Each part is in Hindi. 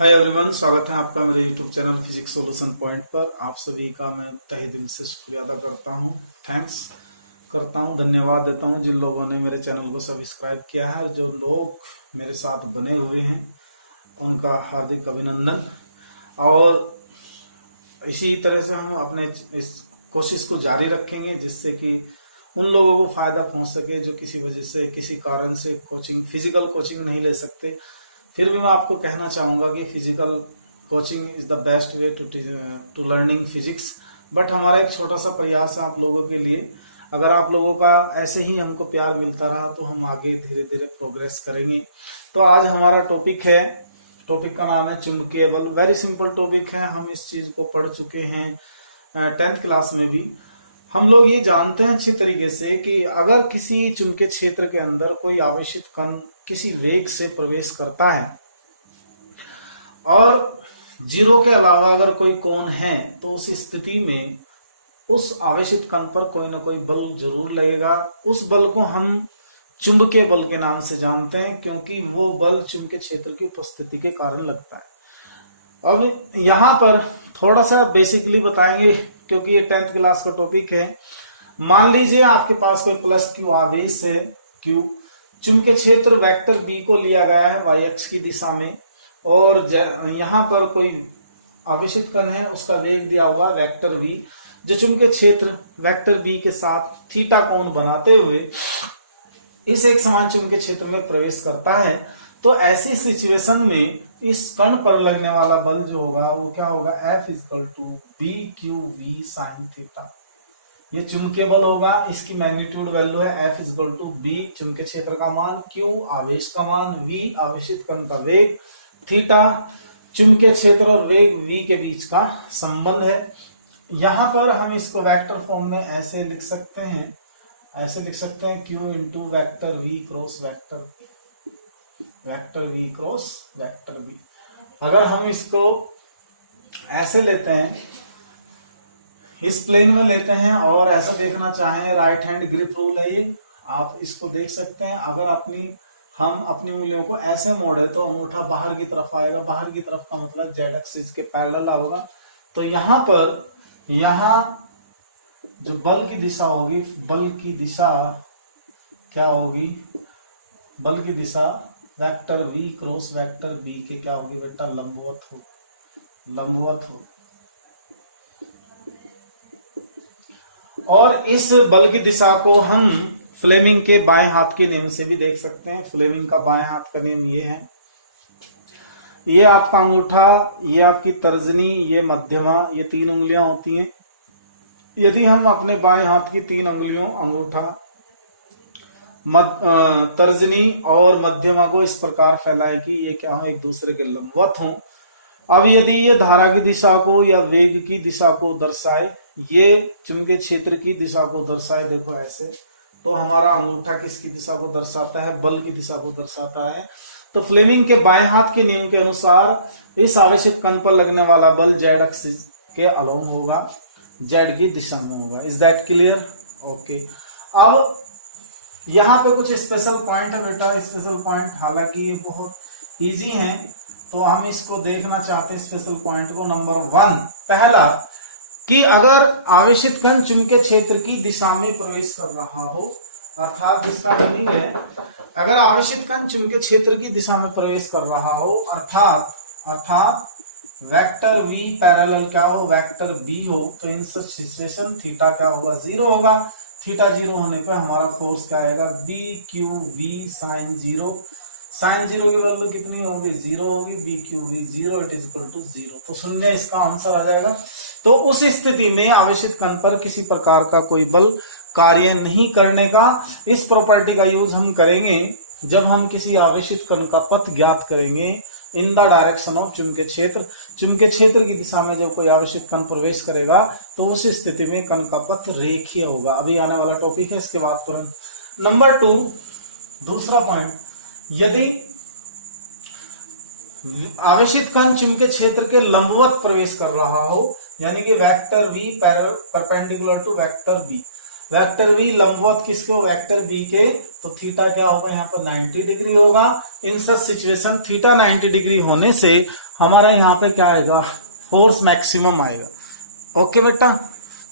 हाय एवरीवन, स्वागत है आपका मेरे YouTube channel physics solution point पर। आप सभी का मैं तहे दिल से शुक्रिया अदा करता हूँ, थैंक्स करता हूँ, धन्यवाद देता हूँ जिन लोगों ने मेरे चैनल को सब्सक्राइब किया है। जो लोग मेरे साथ बने हुए हैं उनका हार्दिक अभिनंदन। और इसी तरह से हम अपने इस कोशिश को जारी रखेंगे जिससे कि उन लोगों को फायदा पहुंच सके जो किसी वजह से किसी कारण से फिजिकल कोचिंग नहीं ले सकते। फिर भी मैं आपको कहना चाहूंगा कि physical coaching is the best way to learning physics. But हमारा एक छोटा सा प्रयास है आप लोगों के लिए। अगर आप लोगों का ऐसे ही हमको प्यार मिलता रहा तो हम आगे धीरे धीरे प्रोग्रेस करेंगे। तो आज हमारा टॉपिक का नाम है चुंबकीय बल। वेरी सिंपल टॉपिक है, हम इस चीज को पढ़ चुके हैं 10th क्लास में भी। हम लोग ये जानते हैं अच्छी तरीके से कि अगर किसी चुंबकीय क्षेत्र के अंदर कोई आवेशित कण किसी वेग से प्रवेश करता है और जीरो के अलावा अगर कोई कोण है तो उस स्थिति में उस आवेशित कण पर कोई ना कोई बल जरूर लगेगा। उस बल को हम चुंबकीय बल के नाम से जानते हैं क्योंकि वो बल चुंबकीय क्षेत्र की उपस्थिति के कारण लगता है। अब यहाँ पर थोड़ा सा बेसिकली बताएंगे क्योंकि ये 10th क्लास का टॉपिक है। मान लीजिए आपके पास कोई प्लस क्यू आवेश है, क्यू चुंबकीय क्षेत्र वेक्टर बी को लिया गया है वाई अक्ष की दिशा में, और यहाँ पर कोई आवेशित कण है, उसका वेग दिया हुआ वेक्टर बी, जो चुंबकीय क्षेत्र वेक्टर बी के साथ थीटा कोण बनाते हुए इस एक समान चुंबकीय क्षेत्र में प्रवेश करता है। तो ऐसी सिचुएशन में इस कण पर लगने वाला बल जो होगा वो क्या होगा, F = BQV sin थीटा। ये चुंबकीय बल होगा, इसकी मैग्नीट्यूड वैल्यू है F = B चुंबकीय क्षेत्र का मान, Q आवेश का मान, V आवेशित कण का वेग, थीटा चुंबकीय क्षेत्र और वेग V के बीच का संबंध है। यहाँ पर हम इसको वेक्टर फॉर्म में ऐसे लिख सकते हैं, Q into vector V cross vector B। अगर हम इसको ऐसे लेते हैं, इस प्लेन में लेते हैं और ऐसा देखना चाहें, राइट हैंड ग्रिप रूल है ये, आप इसको देख सकते हैं। अगर हम अपनी उंगलियों को ऐसे मोड़े तो अंगूठा बाहर की तरफ आएगा, बाहर की तरफ का मतलब जेड एक्सिस के पैरेलल होगा। तो यहाँ जो बल की दिशा होगी, बल की दिशा क्या होगी, बल की दिशा vector V cross vector B के क्या होगी बेटा, लंबवत हो। और इस बल की दिशा को हम फ्लेमिंग के बाएं हाथ के नियम से भी देख सकते हैं। फ्लेमिंग का बाएं हाथ का नियम ये है, ये आपका अंगूठा, ये आपकी तर्जनी, ये मध्यमा, ये 3 उंगलियां होती हैं। यदि हम अपने बाएं हाथ की 3 उंगलियों, अंगूठा, तर्जनी और मध्यमा को इस प्रकार फैलाए कि ये क्या हो, एक दूसरे के लंबवत हों। अब यदि ये धारा की दिशा को या वेग की दिशा को दर्शाए, ये चुंबकीय क्षेत्र की दिशा को दर्शाए, देखो ऐसे, तो हमारा अंगूठा किसकी दिशा को दर्शाता है, बल की दिशा को दर्शाता है। तो फ्लेमिंग के बाएं हाथ के नियम के अनुसार इस आवेशित कण पर लगने वाला बल जेड एक्सिस के अलोंग होगा, जेड की दिशा में होगा। Is that clear? ओके। अब यहाँ पे कुछ स्पेशल पॉइंट है बेटा, स्पेशल पॉइंट, हालांकि ये बहुत इजी हैं, तो हम इसको देखना चाहते हैं स्पेशल पॉइंट को। नंबर 1, पहला कि अगर आवेशित कण चुंबकीय क्षेत्र की दिशा में प्रवेश कर रहा हो, अर्थात इसका मीनिंग है अगर आवेशित कण चुंबकीय क्षेत्र की दिशा में प्रवेश कर रहा हो, अर्थात वेक्टर V पैरेलल क्या हो, वेक्टर B हो, तो इन सच सिचुएशन थीटा क्या होगा, 0 होगा। थीटा 0 होने पर हमारा फोर्स क्या आएगा, BQV sin 0। sin 0 की वैल्यू कितनी होगी, 0 होगी, BQV 0 = 0। तो शून्य इसका आंसर आ जाएगा। तो उस स्थिति में आवेशित कण पर किसी प्रकार का कोई बल कार्य नहीं करने का। इस प्रॉपर्टी का यूज हम करेंगे जब हम किसी आवेशित कण का पथ ज्ञात करेंगे इन द डायरेक्शन ऑफ चुंबकीय क्षेत्र। चुंबकीय क्षेत्र की दिशा में जब कोई आवेशित कण प्रवेश करेगा तो उस स्थिति में कण का पथ रेखीय होगा। अभी आने वाला टॉपिक है, इसके बाद तुरंत। नंबर 2, दूसरा पॉइंट, यदि आवेशित कण चुंबकीय क्षेत्र के लंबवत प्रवेश कर रहा हो, यानी कि vector V perpendicular to vector B, vector V लंबवत किसको, वेक्टर B के, तो थीटा क्या होगा यहाँ पर 90 डिग्री होगा। इन सब सिचुएशन थीटा 90 डिग्री होने से हमारा यहाँ पे क्या आएगा, फोर्स मैक्सिमम आएगा। ओके बेटा,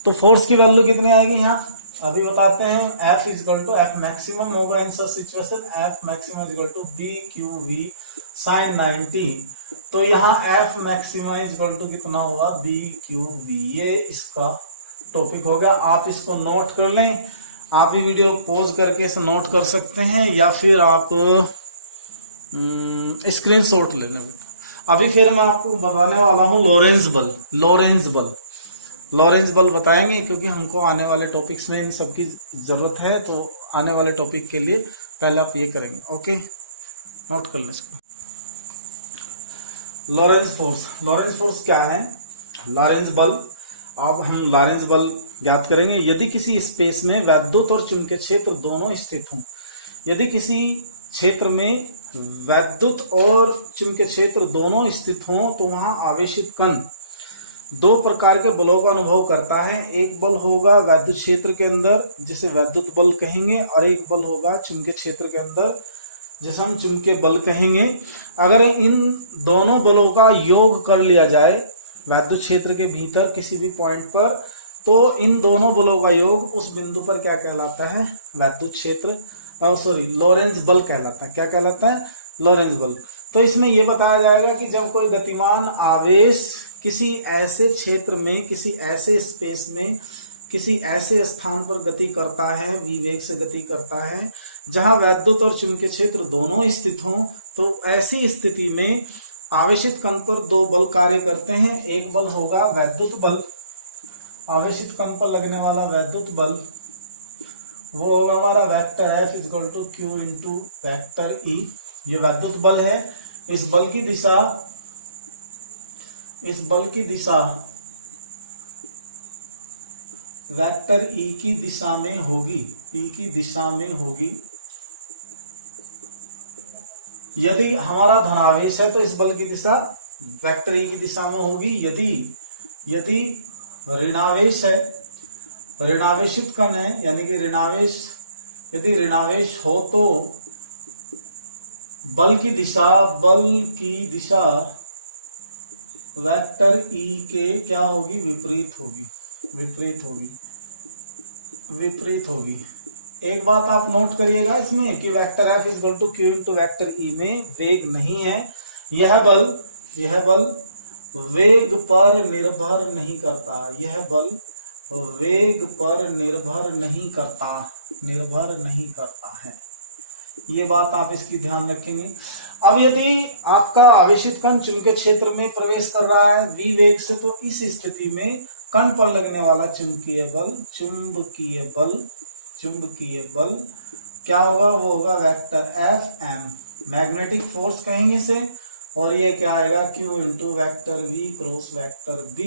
तो फोर्स की वैल्यू कितनी आएगी यहाँ अभी बताते हैं। F is equal to F maximum होगा in such situation, F maximum is equal to B Q V sine 90। तो यहाँ F मैक्सिमम इजकल टू कितना हुआ, बी क्यू वी। ये इसका टॉपिक हो गया। आप इसको नोट कर लें, आप भी वीडियो पॉज करके इसे नोट कर सकते हैं या फिर आप स्क्रीनशॉट ले लें। अभी फिर मैं आपको बताने वाला हूँ लोरेंज बल। लोरेंज बल बताएंगे क्योंकि हमको आने वाले टॉपिक्स में इन सब की जरूरत है, तो आने वाले टॉपिक के लिए पहले आप ये करेंगे। ओके, नोट कर लें इसको। लॉरेंज फोर्स क्या है, लॉरेंज बल। अब हम लॉरेंज बल ज्ञात करेंगे। यदि किसी स्पेस में वैद्युत और चुंबकीय क्षेत्र दोनों स्थित हों, यदि किसी क्षेत्र में वैद्युत और चुंबकीय क्षेत्र दोनों स्थित हों तो वहां आवेशित कण दो प्रकार के बलों का अनुभव करता है। एक बल होगा वैद्युत क्षेत्र के अंदर जिसे वैद्युत बल कहेंगे, और एक बल होगा चुंबकीय क्षेत्र के अंदर जिसे हम चुंबकीय बल कहेंगे। अगर इन दोनों बलों का योग कर लिया जाए वैद्युत क्षेत्र के भीतर किसी भी पॉइंट पर, तो इन दोनों बलों का योग उस बिंदु पर क्या कहलाता है, वैद्युत क्षेत्र लोरेंज बल कहलाता है। क्या कहलाता है, लोरेंज बल। तो इसमें यह बताया जाएगा कि जब कोई गतिमान आवेश किसी ऐसे क्षेत्र में, किसी ऐसे स्पेस में, किसी ऐसे स्थान पर गति करता है, v वेग से गति करता है जहां वैद्युत और चुंबकीय क्षेत्र दोनों स्थित हों, तो ऐसी स्थिति में आवेशित कण पर दो बल कार्य करते हैं। एक बल होगा वैद्युत बल, आवेशित कण पर लगने वाला वैद्युत बल, वो होगा हमारा vector F equal to Q into vector E। ये वैद्युत बल है। इस बल की दिशा वेक्टर E की दिशा में होगी, E की दिशा में होगी। यदि हमारा धनावेश है तो इस बल की दिशा वेक्टर E की दिशा में होगी। यदि ऋणावेश है, ऋणावेशित कण है, यानी कि यदि ऋणावेश हो तो बल की दिशा वेक्टर E के क्या होगी, विपरीत होगी। एक बात आप नोट करिएगा इसमें कि vector F equal to Q into vector E में वेग नहीं है। यह बल वेग पर निर्भर नहीं करता, यह बल वेग पर निर्भर नहीं करता है। ये बात आप इसकी ध्यान रखेंगे। अब यदि आपका आवेशित कण चुंबकीय क्षेत्र में प्रवेश कर रहा है v वेग से, तो इस स्थिति में कण पर लगने वाला चुंबकीय बल क्या होगा, वो होगा वेक्टर Fm, मैग्नेटिक फोर्स कहेंगे इसे। और ये क्या आएगा, q into vector v cross vector b।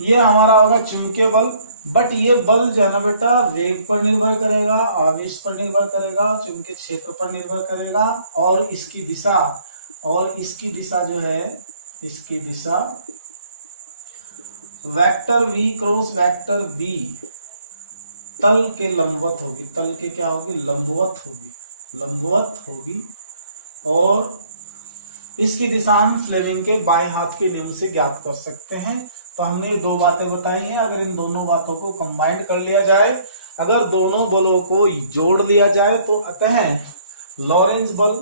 ये हमारा होगा चुंबकीय बल। बट ये बल जो है ना बेटा, वेग पर निर्भर करेगा, आवेश पर निर्भर करेगा, चुंबकीय क्षेत्र पर निर्भर करेगा, और इसकी दिशा जो है, इसकी दिशा vector v cross vector b तल के लंबवत होगी। तल के क्या होगी, लंबवत होगी। और इसकी दिशा हम फ्लेमिंग के बाएं हाथ के नियम से ज्ञात कर सकते हैं। तो हमने दो बातें बताई हैं। अगर इन दोनों बातों को कंबाइंड कर लिया जाए, अगर दोनों बलों को जोड़ लिया जाए, तो अतः लॉरेंज बल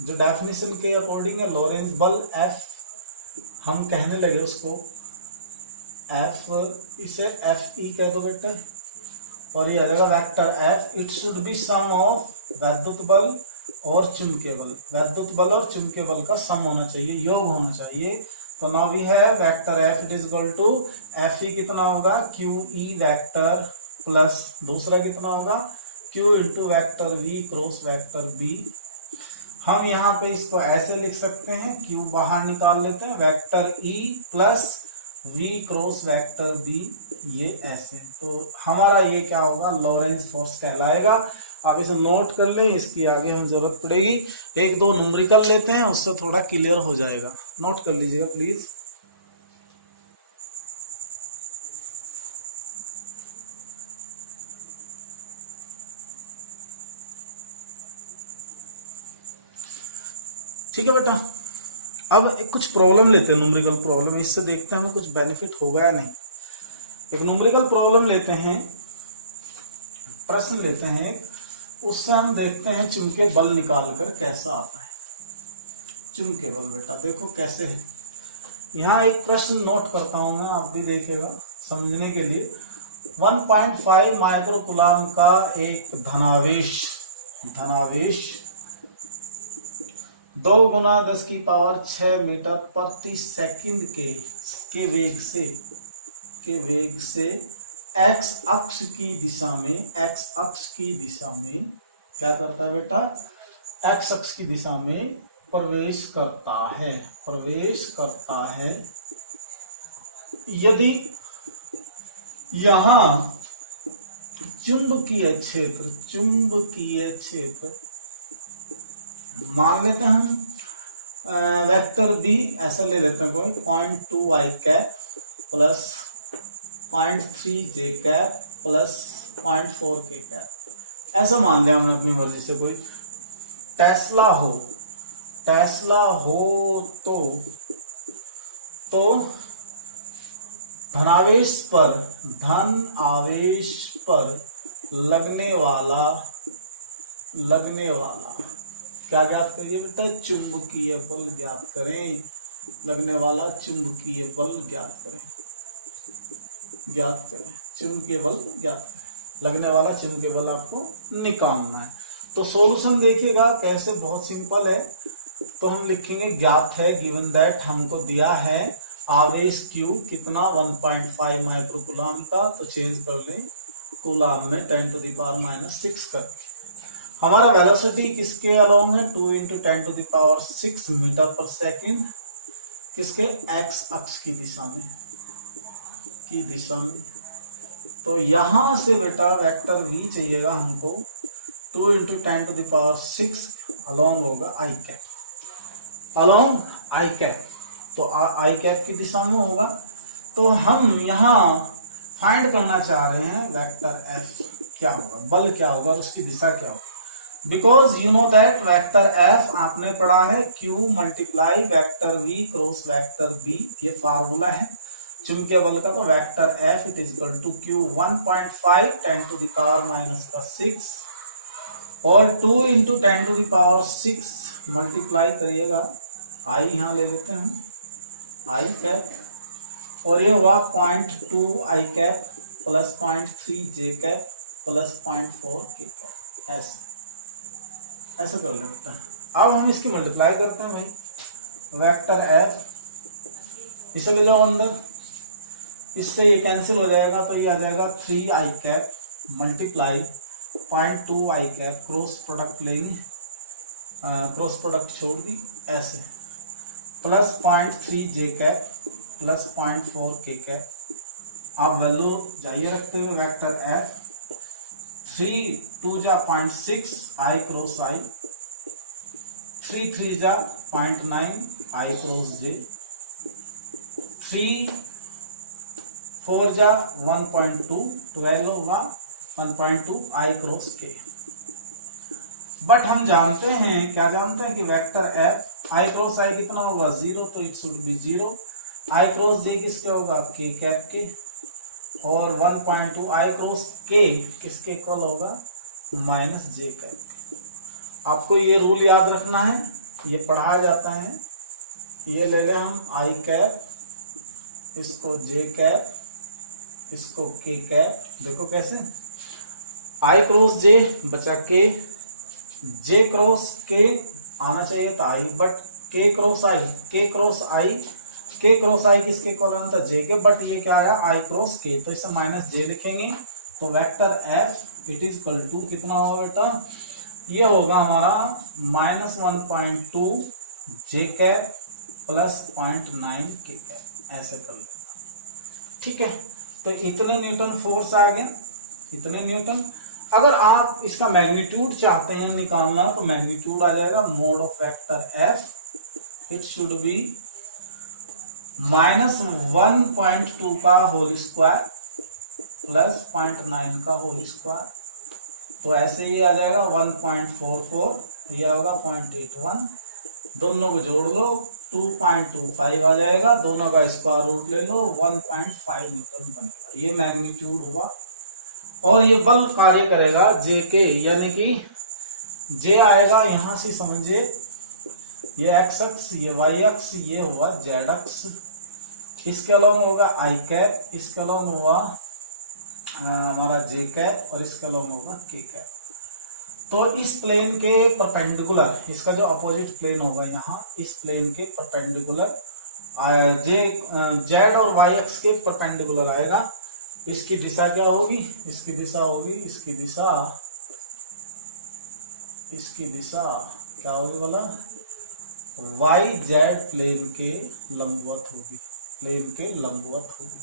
जो डेफिनेशन के अकॉर्डिंग है, लॉरेंज बल F हम कहने लगे उसको F, इसे FE कह दो बेटा, और ये आ जाएगा vector F। It should be sum of वैद्युत बल और चुंबकीय बल। वैद्युत बल और चुंबकीय बल का सम होना चाहिए, योग होना चाहिए। तो नाउ वी है vector F it is equal to FE कितना होगा, QE वेक्टर प्लस दूसरा कितना होगा, Q into vector V cross vector B। हम यहाँ पे इसको ऐसे लिख सकते हैं, Q बाहर निकाल लेते हैं, vector E plus V cross vector B, ये ऐसे। तो हमारा ये क्या होगा, लॉरेंज फोर्स कहलाएगा। आप इसे नोट कर लें, इसकी आगे हमें जरूरत पड़ेगी। एक दो न्यूमेरिकल लेते हैं, उससे थोड़ा क्लियर हो जाएगा। नोट कर लीजिएगा प्लीज। ठीक है बेटा, अब कुछ प्रॉब्लम लेते हैं, न्यूमेरिकल प्रॉब्लम, इससे देखते हैं हमें कुछ बेनिफिट होगा या नहीं। एक न्यूमेरिकल प्रॉब्लम लेते हैं, प्रश्न लेते हैं, उससे हम देखते हैं चुंबकीय बल निकाल कर कैसा आता है। चुंबकीय बल बेटा देखो कैसे है। यहाँ एक प्रश्न नोट करता हूं मैं, आप भी देखिएगा समझने के लिए। 1.5 माइक्रोकूलम का एक धनावेश 2 गुना 10 की पावर 6 मीटर प्रति सेकंड के वेग से x अक्ष की दिशा में क्या करता है बेटा, x अक्ष की दिशा में प्रवेश करता है। यदि यहां चुंबकीय क्षेत्र मान लेते हैं हम वेक्टर बी ऐसा ले लेते हैं कोई 0.2 i cap plus 0.3 j cap plus 0.4 k cap, ऐसा मान लिया हमने अपनी मर्जी से। कोई टेस्ला हो तो धन आवेश पर लगने वाला क्या ज्ञात करिए बेटा, चुंबकीय बल ज्ञात करें। लगने वाला चुंबकीय बल ज्ञात करें। चुंबकीय बल ज्ञात करें, लगने वाला चुंबकीय बल आपको निकालना है। तो सॉल्यूशन देखिएगा कैसे, बहुत सिंपल है। तो हम लिखेंगे ज्ञात है, गिवन दैट, हमको दिया है आवेश Q कितना 1.5 माइक्रोकूलम का, तो चेंज कर ले कूलम में 10⁻⁻⁶ करके। हमारा वेलोसिटी किसके अलोंग है, 2 × 10⁻⁶ मीटर पर सेकंड, किसके x अक्ष की दिशा में। तो यहां से बेटा वेक्टर v चाहिएगा हमको 2 × 10⁻⁶ अलोंग होगा i कैप, तो i कैप की दिशा में होगा। तो हम यहाँ फाइंड करना चाह रहे हैं वेक्टर f क्या होगा, बल क्या होगा और उसकी दिशा क्या होगा। Because you know that vector f आपने पढ़ा है q multiply vector v cross vector b, ये फार्मूला है चुंबकीय बल का। तो vector f it is equal to q 1.5 10⁻⁶ और 2 × 10⁻⁶ मल्टीप्लाई करिएगा, i यहाँ ले लेते हैं i कैप, और ये हुआ 0.2 i cap plus 0.3 j cap plus 0.4 k cap, ऐसे कर लेते हैं। अब हम इसकी मल्टीप्लाई करते हैं भाई, वेक्टर f इसे ले जाओ अंदर, इससे ये कैंसिल हो जाएगा, तो ये आ जाएगा 3 i cap multiply 0.2 i cap, cross product लेंगे, क्रॉस प्रोडक्ट छोड़ दी ऐसे, plus 0.3 j cap plus 0.4 k cap. आप वैल्यू जाइए रखते हुए वेक्टर f 3 2 जा 0.6 i क्रॉस i, 3 3 जा 0.9 i क्रॉस j, 3 4 जा 1.2 12 होगा 1.2 i क्रॉस k। बट हम जानते हैं, क्या जानते हैं कि vector f i cross i कितना होगा 0, तो it should B 0। i cross j किसके होगा, k कैप के, और 1.2 i क्रॉस k किसके इक्वल होगा, माइनस j कैप। आपको ये रूल याद रखना है, ये पढ़ाया जाता है। ये ले लें हम i कैप, इसको j कैप, इसको k कैप। देखो कैसे, i क्रॉस j बचा k, j क्रॉस k आना चाहिए था i, but k cross i किसके इक्वल था, j के, बट ये क्या आया i क्रॉस k, तो इसे माइनस j लिखेंगे। तो vector f it is equal to कितना होगा बेटा, ये होगा हमारा -1.2 j cap plus 0.9 k cap, ऐसे कर लेना। ठीक है, तो इतने न्यूटन फोर्स आ गया, इतने न्यूटन। अगर आप इसका मैग्नीट्यूड चाहते हैं निकालना, तो मैग्नीट्यूड आ जाएगा mode of vector f, it should B -1.2 का होल स्क्वायर प्लस 0.9 का होल स्क्वायर, तो ऐसे ही आ जाएगा 1.44, यह होगा 0.81, दोनों को जोड़ लो 2.25 आ जाएगा, दोनों का स्क्वायर रूट ले लो, 1.5 न्यूटन बनेगा। ये मैग्नीट्यूड हुआ। और ये बल कार्य करेगा जे के, यानी कि जे आएगा यहां से समझिए, ये एक्स अक्ष, ये वाई अक्ष, ये हुआ जेड अक्ष, इसके अलॉन्ग होगा आई कैप, इसके अलॉन्ग हुआ हमारा जे कैप, और इसके अलॉन्ग होगा के कैप। तो इस प्लेन के परपेंडिकुलर, इसका जो अपोजिट प्लेन होगा यहाँ, इस प्लेन के परपेंडिकुलर जेड और वाई अक्ष के परपेंडिकुलर आएगा। इसकी दिशा क्या होगी? इसकी दिशा होगी, इसकी दिशा क्या होगी बोला? वाई जेड प्लेन के लंबवत होगी, प्लेन के लंबवत होगी।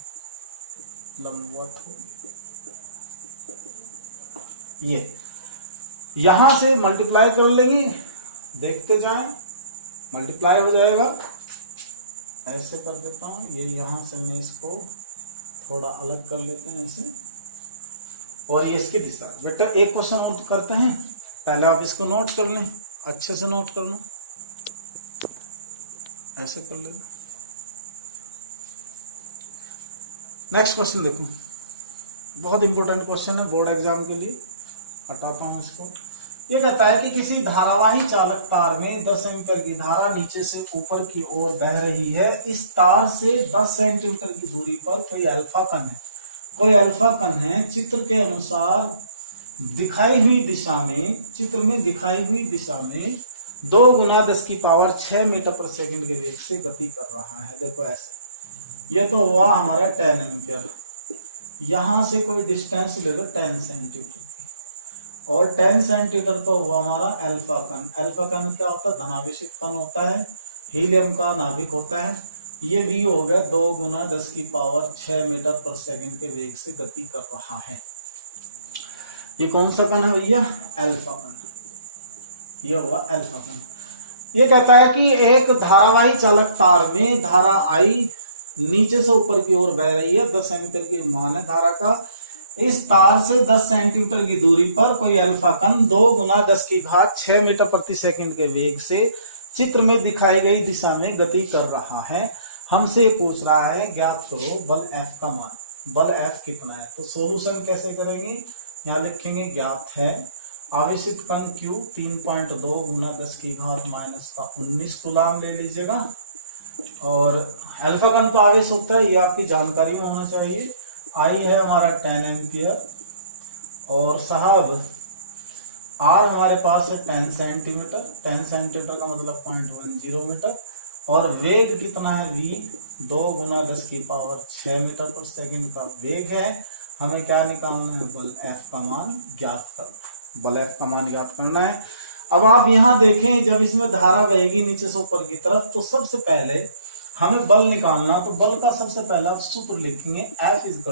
ये यहां से मल्टीप्लाई कर लेंगे, देखते जाएं, मल्टीप्लाई हो जाएगा। ऐसे कर देता हूं, ये यहां से मैं इसको थोड़ा अलग कर लेते हैं ऐसे, और ये इसकी दिशा। बेटा एक क्वेश्चन और करते हैं, पहले आप इसको नोट कर लें, अच्छे से नोट करना, ऐसे कर ले। नेक्स्ट क्वेश्चन देखो, बहुत इंपॉर्टेंट क्वेश्चन है बोर्ड एग्जाम के लिए, हटाता हूं इसको। ये कहता है कि किसी धारावाही चालक तार में 10 एम्पीयर की धारा नीचे से ऊपर की ओर बह रही है। इस तार से 10 सेंटीमीटर की दूरी पर कोई अल्फा कण है, चित्र के अनुसार दिखाई हुई दिशा में, चित्र में दिखाई हुई दिशा में 2 गुना 10 की पावर 6 मीटर पर सेकंड के वेग से गति कर रहा है। देखो ऐसे, ये तो हुआ हमारा 10 एम्पीयर, यहां से कोई डिस्टेंस ले लो 10 सेंटीमीटर, और 10 सेंटीमीटर तो हुआ हमारा अल्फा कण। अल्फा कण क्या होता है? धनावेशित कण होता है, हीलियम का नाभिक होता है। ये भी हो गया 2 गुना 10 की पावर 6 मीटर पर सेकंड के वेग से गति कर रहा है। ये कौन सा कण है भैया? अल्फा कण। ये होगा अल्फा कण। ये कहता है कि एक धारावाही चालक तार में धारा आई नीचे से ऊपर की ओर बह रही है, 10 एम्पीयर की मान है धारा का। इस तार से 10 सेंटीमीटर की दूरी पर कोई अल्फा कण 2 गुना 10 की घात 6 मीटर प्रति सेकंड के वेग से चित्र में दिखाई गई दिशा में गति कर रहा है। हमसे पूछ रहा है ज्ञात करो बल F का मान। बल F कितना है? तो सॉल्यूशन कैसे करेंगे? यहाँ लिखेंगे ज्ञात है आवेशित कण Q 3.2 गुना 10 की घात माइनस का 19 कूलाम ले लीजिएगा। और अल्फा कण तो आवेश होता है, ये आपकी जानकारी में होना चाहिए। आई है हमारा 10 एम्पियर, और साहब आर हमारे पास है 10 सेंटीमीटर। 10 सेंटीमीटर का मतलब 0.10 मीटर, और वेग कितना है? v 2 गुना 10 की पावर 6 मीटर पर सेकंड का वेग है। हमें क्या निकालना है? बल F का मान ज्ञात करना है। बल F का मान ज्ञात करना है। अब आप यहाँ देखें, जब इसमें धारा बहेगी नीचे से ऊपर की तरफ, तो सबसे पहले हमें बल निकालना, तो बल का सबसे पहला आप सूत्र लिखेंगे F =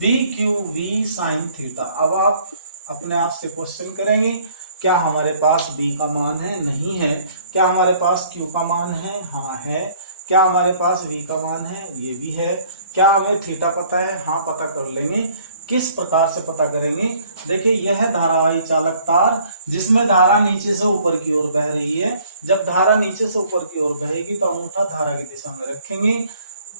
BQV sin थीटा। अब आप अपने आप से क्वेश्चन करेंगे, क्या हमारे पास B का मान है? नहीं है। क्या हमारे पास Q का मान है? हाँ है। क्या हमारे पास V का मान है? ये भी है। क्या हमें थीटा पता है? हाँ पता कर लेंगे। किस प्रकार से पता करेंगे? देखिए, यह धारावाही चालक तार जिसमें धारा नीचे से ऊपर की ओर बह रही है। जब धारा नीचे से ऊपर की ओर बहेगी तो अंगूठा धारा की दिशा में रखेंगे,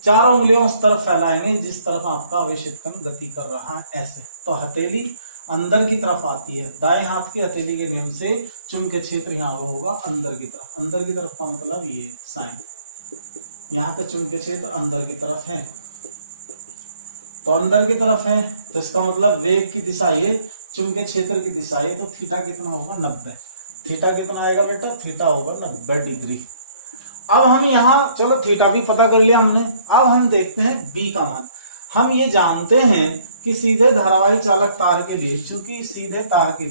4 उंगलियों उस तरफ फैलाएंगे जिस तरफ आपका आवेशित कण गति कर रहा है, ऐसे। तो हथेली अंदर की तरफ आती है, दाएं हाथ की हथेली के नियम से चुंबकीय क्षेत्र यहाँ होगा अंदर की तरफ। अंदर की तरफ का मतलब ये साइन, यहाँ पे चुंबकीय क्षेत्र अंदर की तरफ है, तो अंदर की तरफ है, तो इसका मतलब वेग की दिशा ये, चुंबकीय क्षेत्र की दिशा ये। तो थीटा कितना होगा? 90। थीटा कितना आएगा बेटा? थीटा होगा 90 डिग्री। अब हम यहाँ, चलो थीटा भी पता कर लिया हमने। अब हम देखते हैं बी का मान। हम ये जानते हैं कि सीधे धारावाही चालक तार के लिए, चूंकि सीधे तार के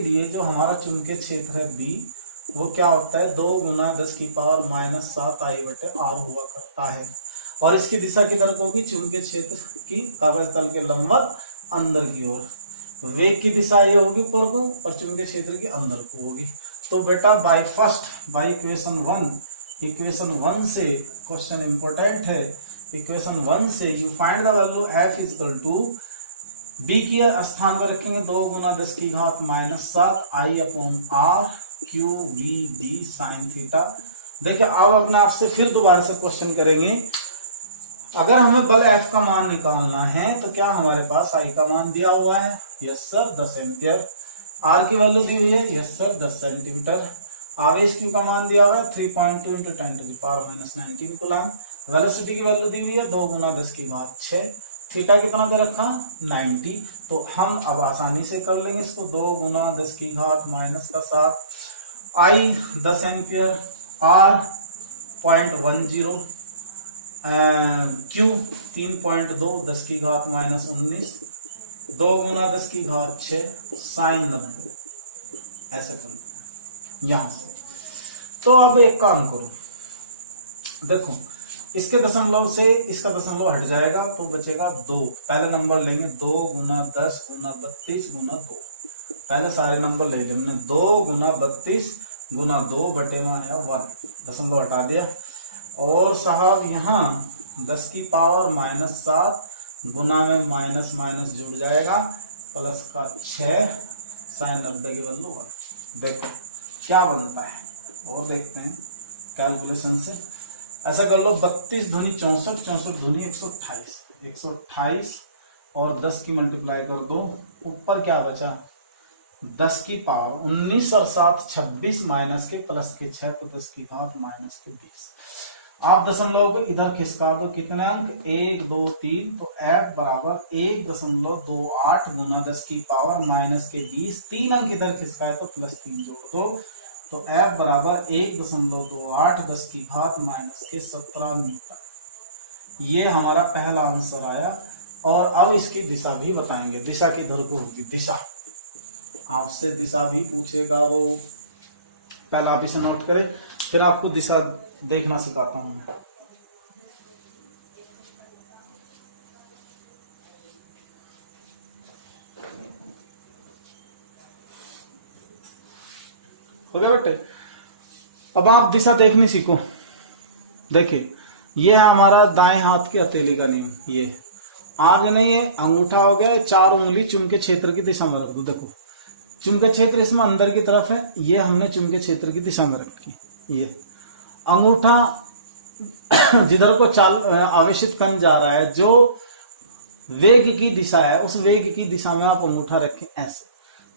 लिए जो हमारा चुंबकीय क्षेत्र है बी, वो क्या होता है? 2 गुना 10 की पावर -7 I/R हुआ करता है। और इसकी दिशा की तरफ होगी चुंबकीय क्षेत्र की कागज तल के लंबवत अंदर की ओर। वेग की दिशा ये होगी ऊपर को, और चुंबकीय क्षेत्र की अंदर को होगी। तो बेटा बाय इक्वेशन 1 से, क्वेश्चन इंपोर्टेंट है, इक्वेशन 1 से you find the value F = B की स्थान पर रखेंगे 2 गुना 10 की घात -7 I/R Q V D sine theta. देखिए अब अपने आप से फिर दोबारा से क्वेश्चन करेंगे, अगर हमें बल F का मान निकालना है तो क्या हमारे पास I का मान दिया हुआ है? Yes sir 10 ampere. R की वैल्यू दी हुई है, यस सर 10 सेंटीमीटर। आवेश Q का मान दिया हुआ है 3.2 × 10⁻⁻19 कूलम। वेलोसिटी की वैल्यू दी हुई है 2 × 10⁶। थीटा कितना दे रखा? 90। तो हम अब आसानी से कर लेंगे इसको, 2 × 10⁻⁻7। I 10 ampere, R 0.10, Q 3.2 10⁻⁻19, 2 × 10⁶ sine 90। ऐसे कर यहां से। तो अब एक काम करो, देखो इसके दशमलव से इसका दशमलव हट जाएगा तो बचेगा 2। पहले नंबर लेंगे 2 × 10 × 32 × 2। पहले सारे नंबर ले लें हमने, 2 × 32 × 2 बटे मान 1, दशमलव हटा दिया। और साहब यहाँ 10 की पावर -7 गुना में माइनस माइनस जुड़ जाएगा, प्लस का 6 साइन 90 की वैल्यू 1। देखो क्या बनता है और देखते हैं कैलकुलेशन से। ऐसा कर लो, 32 दूनी 64, 64 दूनी 128, 128 और 10 की मल्टीप्लाई कर दो, ऊपर क्या बचा? 10 की पावर 19 और 7 26 माइनस के प्लस के 6 तो 10 की घात माइनस के 20। आप दशमलव को इधर खिसका दो, कितने अंक? 1 2 3। तो F बराबर 1.28 गुना 10 की पावर माइनस के 20। 3 अंक इधर खिसकाए तो +3 जोड़ दो, तो F बराबर 1.28 10 की घात माइनस के 17 न्यूटन। ये हमारा पहला आंसर आया। और अब इसकी दिशा भी बताएंगे, दिशा किधर को होगी? दिशा आपसे दिशा भी पूछेगा वो, पहला आप इसे नोट करें, फिर आपको दिशा देखना सिखाता हूं। हो गया बेटे? अब आप दिशा देखनी सीखो। देखिए ये है हमारा दाएं हाथ की हथेली का नियम। ये आज नहीं, ये अंगूठा हो गया, 4 उंगली चुंबकीय क्षेत्र की दिशा में रख दो। देखो चुंबकीय क्षेत्र इसमें अंदर की तरफ है, ये हमने चुंबकीय क्षेत्र की दिशा में रखी। ये अंगूठा जिधर को आवेशित कण जा रहा है, जो वेग की दिशा है, उस वेग की दिशा में आप अंगूठा रखें ऐसे।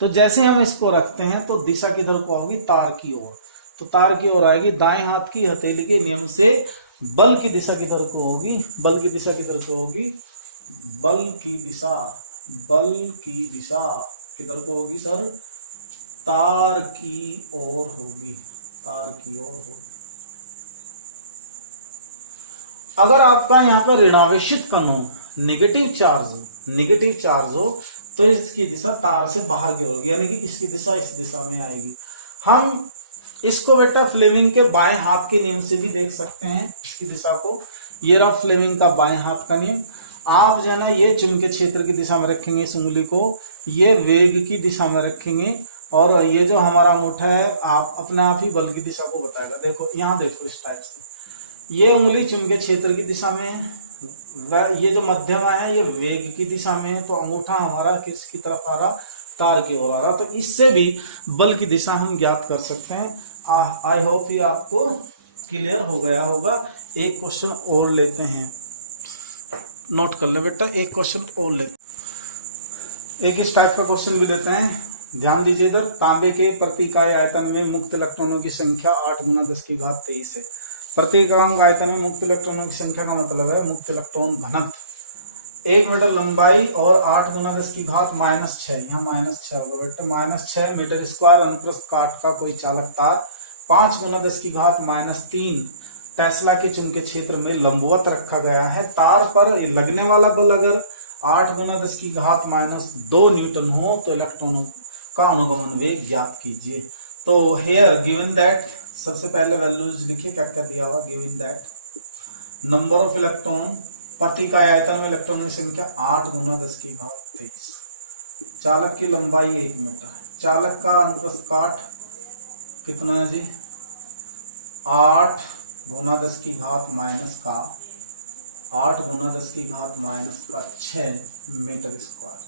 तो जैसे हम इसको रखते हैं तो दिशा किधर को होगी? तार की ओर। तो तार की ओर आएगी। दाएं हाथ की हथेली के नियम से बल की दिशा किधर को होगी? बल की दिशा किधर को होगी? बल की दिशा किधर को होगी सर? तार की ओर होगी, तार की ओर होगी। अगर आपका यहाँ पर ऋणावेशित कण हो, नेगेटिव चार्ज हो, तो इसकी दिशा तार से बाहर की ओर होगी, यानी कि इसकी दिशा इस दिशा में आएगी। हम इसको बेटा फ्लेमिंग के बाएं हाथ के नियम से भी देख सकते हैं, इसकी दिशा को। ये रहा फ्लेमिंग का बाएं हाथ का नियम। आप जो है ना, ये चुंबकीय क्षेत्र की दिशा में रखेंगे इस उंगली को, ये वेग की दिशा में रखेंगे, और ये जो हमारा अंगूठा है आप अपने आप ही बल की दिशा को बताएगा। देखो यहाँ देखो, इस टाइप से ये उंगली चुंबकीय क्षेत्र की दिशा में है, ये जो मध्यमा है ये वेग की दिशा में है, तो अंगूठा हमारा किसकी तरफ आ रहा? तार की ओर आ रहा। तो इससे भी बल की दिशा हम ज्ञात कर सकते हैं। आई होप ये आपको क्लियर हो गया होगा। एक क्वेश्चन और लेते हैं, नोट कर ले बेटा, एक क्वेश्चन और लेते, एक इस टाइप का क्वेश्चन भी लेते हैं। ध्यान दीजिए इधर, तांबे के प्रति इकाई आयतन में मुक्त इलेक्ट्रॉनों की संख्या 8 × 10⁻23 है। प्रति इकाई आयतन में मुक्त इलेक्ट्रॉनों की संख्या का मतलब है मुक्त इलेक्ट्रॉन घनत्व। 1 मीटर लंबाई और 8 × 10⁻⁻6, यहाँ -6 होगा बेटा, -6 मीटर स्क्वायर अनुप्रस्थ काट का कोई चालक तार 5 × 10⁻³ टेस्ला के चुंबकीय क्षेत्र में लंबवत रखा गया है। तार पर लगने वाला बल अगर 8 × 10⁻² न्यूटन हो तो इलेक्ट्रॉनों का अनुगमन वेग ज्ञात कीजिए। तो हेयर गिवन दैट, सबसे पहले वैल्यूज लिखिए क्या क्या दिया हुआ। Given that number of electron प्रति इकाई आयतन में इलेक्ट्रॉनों की संख्या 8 × 10⁻23, चालक की लंबाई 1 मीटर है, चालक का अनुप्रस्थ काट कितना है जी? 8 × 10⁻⁻6 मीटर स्क्वायर।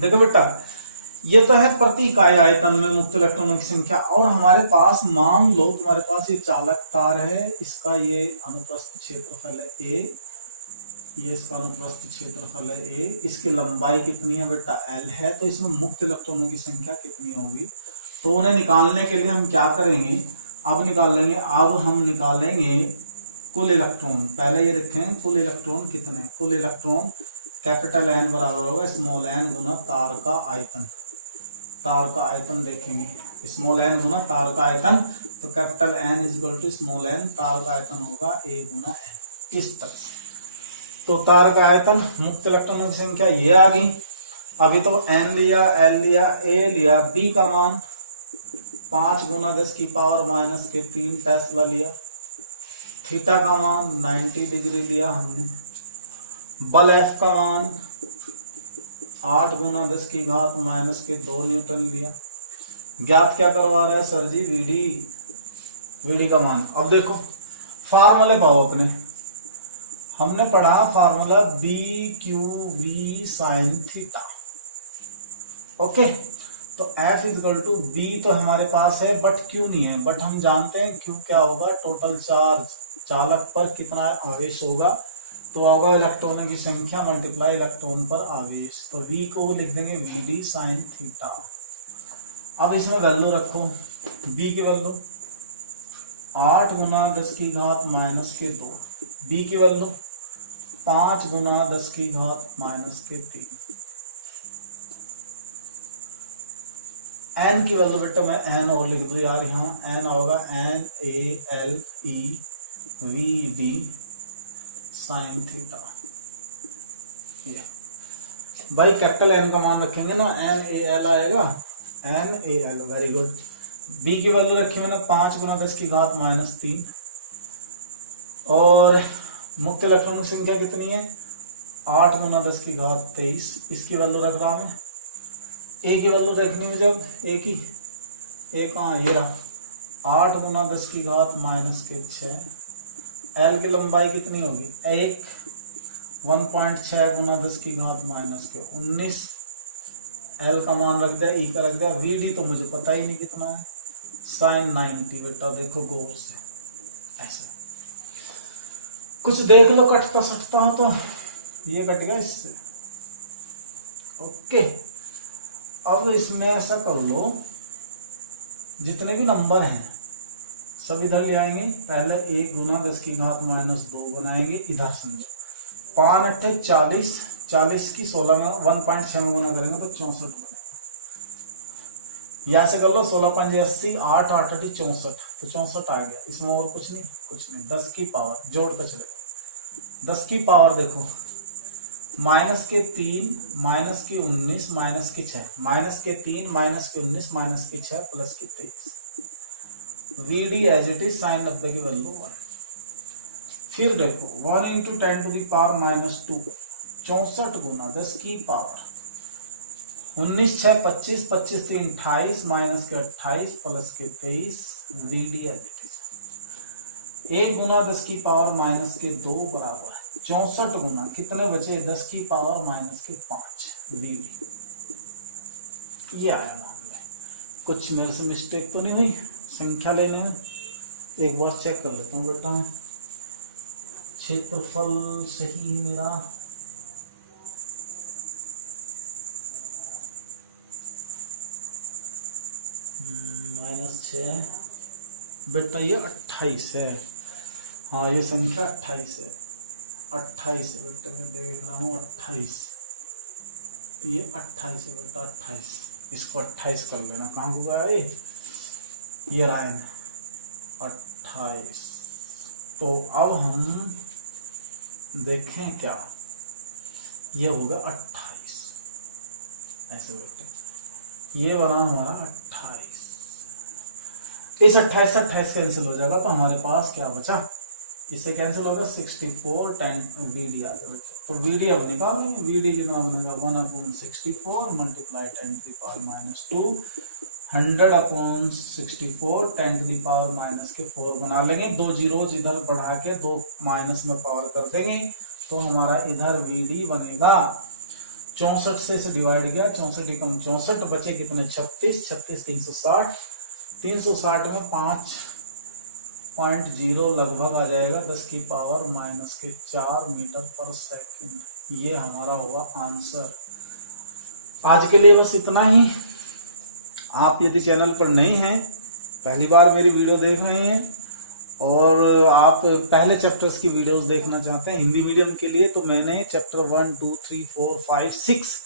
देखो बेटा ये तो है प्रति इकाई आयतन में मुक्त इलेक्ट्रॉनों की संख्या। और हमारे पास मान लो तुम्हारे पास ये चालक तार है, इसका ये अनुप्रस्थ क्षेत्रफल है ए, ये इसका अनुप्रस्थ क्षेत्रफल है ए, इसकी लंबाई कितनी है बेटा एल है, तो इसमें मुक्त इलेक्ट्रॉनों की संख्या कितनी होगी। तो उन्हें निकालने के लिए हम क्या करेंगे, अब हम निकालेंगे कुल इलेक्ट्रॉन। पहले ये देखें कुल इलेक्ट्रॉन कितने, कुल इलेक्ट्रॉन कैपिटल एन बराबर होगा स्मॉल एन गुना तार का आयतन। तार का आयतन देखेंगे स्मॉल एन गुना तार का आयतन, तो capital N is equal to small N, तार का आयतन होगा ए गुना एन, इस तरह से। तो तार का आयतन मुक्त इलेक्ट्रॉनों की संख्या ये आ गई। अभी तो एन लिया, एल लिया, ए लिया, बी का मान 5 गुना 10 की पावर माइनस के 3 टेस्ला लिया, थीटा का मान 90 डिग्री लिया हमने, बल एफ का मान 8 गुना 10 की घात माइनस के 2 न्यूटन लिया। ज्ञात क्या करवा रहा है सर जी, वीडी का मान। अब देखो फार्मूले पाओ अपने, हमने पढ़ा formula B Q V sine theta. Okay, तो F is equal to B तो हमारे पास है बट Q नहीं है, बट हम जानते हैं Q क्या होगा, टोटल चार्ज, चालक पर कितना आवेश होगा, तो होगा इलेक्ट्रॉनों की संख्या मल्टीप्लाई इलेक्ट्रॉन पर आवेश। तो V को लिख देंगे VD साइन थीटा। अब इसमें वैल्यू रखो, B की वैल्यू 8 गुना 10 की घात माइनस के 2, B की वैल्यू 5 गुना 10 की घात माइनस के 3, एन की वैल्यू बेटा मैं एन और लिख दू यार, यहाँ एन होगा N A L E V D sine theta. ये भाई कैपिटल एन का मान रखेंगे ना, एन ए एल आएगा, N A L, very good. B की वैल्यू रखी मैंने 5 गुना 10 की घात माइनस 3, और मुक्त इलेक्ट्रॉन की संख्या कितनी है 8 गुना 10 की घात 23, इसकी वैल्यू रख रहा मैं। ए की वैल्यू देखनी है जब, ए की, ए कहाँ, ये रहा 8 गुना 10 की घात माइनस के 6, एल की लंबाई कितनी होगी 1.6 गुना 10 की घात माइनस के 19, एल का मान रख दिया, ई का रख दिया, वीडी तो मुझे पता ही नहीं कितना है, साइन 90। बेटा देखो गौर से, ऐसे कुछ देख लो कटता सटता हो तो, ये कट गया इससे। ओके, अब इसमें ऐसा कर लो, जितने भी नंबर हैं सब इधर ले आएंगे, पहले 1 गुना 10 की घात माइनस 2 बनाएंगे, इधर समझो 5 8 40, 40 की 16 में 1.6 में गुना करेंगे तो 64 बनेगा। यहाँ से कर लो 16 5 80, 8 8 8 64, तो 64 आ गया। इसमें और कुछ नहीं, 10 की पावर जोड़ कचरे, 10 की पावर देखो माइनस के 3 माइनस के 19 माइनस के 6, माइनस के 3 माइनस के 19 माइनस के 6 प्लस के 23, V D as it is sine 90 की वैल्यू 1। फिर देखो 1 into 10 to the power minus 2, 64 गुना 10 की पावर 19 6 25, 25 3 28 माइनस के 28 प्लस के 23, वीडी एज इट इज 1 गुना 10 की पावर माइनस के 2 बराबर है 64 गुना कितने बचे 10 की पावर माइनस के 5, वीडी। ये आया मामला। कुछ मेरे से मिस्टेक तो नहीं हुई संख्या लेने में? एक बार चेक कर लेता हूँ बेटा, क्षेत्रफल सही है मेरा, -6 बेटा, ये 28 है। हाँ ये संख्या 28 है, 28 है बेटा, मैं देख रहा हूँ 28, ये 28 है बेटा, 28, इसको 28 कर लेना। कहाँ को गया ये रहा है 28। तो अब हम देखें क्या, ये होगा 28 ऐसे बेटे, ये बना हमारा 28। इस 28 से 28 कैंसिल हो जाएगा, तो हमारे पास क्या बचा, इससे कैंसिल होगा 64 10 वीडी आ गया। तो वीडी अब निकालेंगे, वीडी कितना बनेगा 1/64 multiply 10 to the power -2, 100/64 10 to the power -4 बना लेंगे। 2 जीरोज इधर बढ़ा के 2 माइनस में पावर कर देंगे, तो हमारा इधर वीडी बनेगा 64 से इसे डिवाइड किया, 64 एकम 64, बचे कितने 36, 36 360, 360 में 5.0 लगभग आ जाएगा 10 की पावर -4 मीटर पर सेकंड। ये हमारा होगा आंसर। आज के लिए बस इतना ही। आप यदि चैनल पर नए हैं, पहली बार मेरी वीडियो देख रहे हैं और आप पहले चैप्टर्स की वीडियोस देखना चाहते हैं हिंदी मीडियम के लिए, तो मैंने चैप्टर 1, 2, 3, 4, 5, 6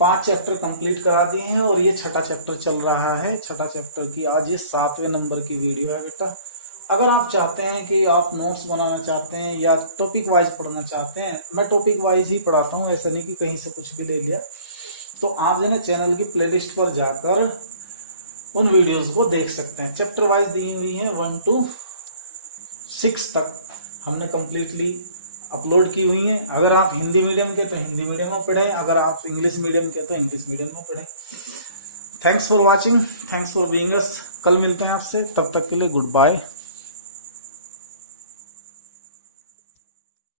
5 चैप्टर कंप्लीट करा दिए हैं और ये छठा चैप्टर चल रहा है। छठा चैप्टर की आज ये 7वें नंबर की वीडियो है बेटा। अगर आप चाहते हैं कि आप नोट्स बनाना चाहते हैं या टॉपिक वाइज पढ़ना चाहते हैं, मैं टॉपिक वाइज ही पढ़ाता हूँ, ऐसा नहीं कि कहीं से कुछ भी ले लिया, तो आप जो है चैनल की प्लेलिस्ट पर जाकर उन वीडियोस को देख सकते हैं। चैप्टर वाइज दी हुई है 1 to 6 तक हमने कंप्लीटली अपलोड की हुई है। अगर आप हिंदी मीडियम के तो हिंदी मीडियम में पढ़ें, अगर आप इंग्लिश मीडियम के तो इंग्लिश मीडियम में पढ़ें। Thanks for watching, thanks for being us. कल मिलते हैं आपसे, तब तक के लिए गुड बाय।